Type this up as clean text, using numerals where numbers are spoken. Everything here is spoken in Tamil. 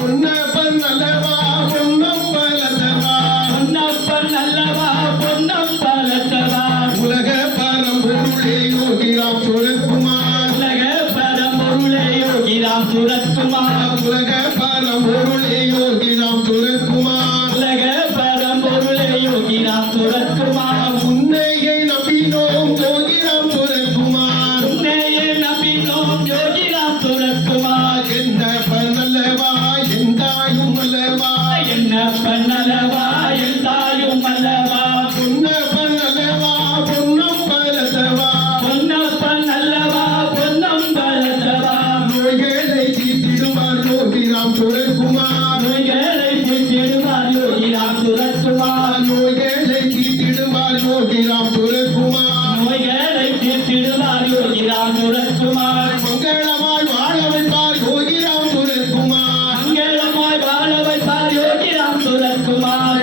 பொன்னப்பன் நல்லவா பொன்னம் பலத்தவா பொன்னப்பன் அல்லவா பொன்னம் பலத்தவா உலக பரம்பொருளே யோகிராம் சுரத்குமார் உலக பரம்பொருளே யோகிராம் சுரத்குமார் உலக பரம்பொருளே யோகிராம் சுரத்குமார் உலக பரம்பொருளே யோகிராம் சுரத்குமார் உன்னையை நம்பினோம் யோகிராம் சுரத்குமார் உன்னையே நம்பினோம் யோகிராம் சுரத்குமார் என்ன பண்ணல்லவா எந்தாயும் அல்லவா என்னப்பன் அல்லவா என் தாயும் அல்லவா பொன்ன பண்ணல்லவா பொன்னம் பலத்தவா பொன்னப்பன் அல்லவா பொன்னம் பலத்தவா நோய்களை தீர்த்திடுவார் யோகிராம் சுரத்குமார் நோய்களை தீர்த்திடுவார் யோகிராம் சுரத்குமார் நோய்களை தீர்த்திடுவார் யோகிராம் சுரத்குமார் நோய்களை தீர்த்திடுவார் யோகிராம் சுரத்குமார் மங்களமாய் வாழ வைப்பார் யோகிராம் சுரத்குமார் மங்களமாய் வாழ வைப்பார் யோகிராம் சுரத்குமார்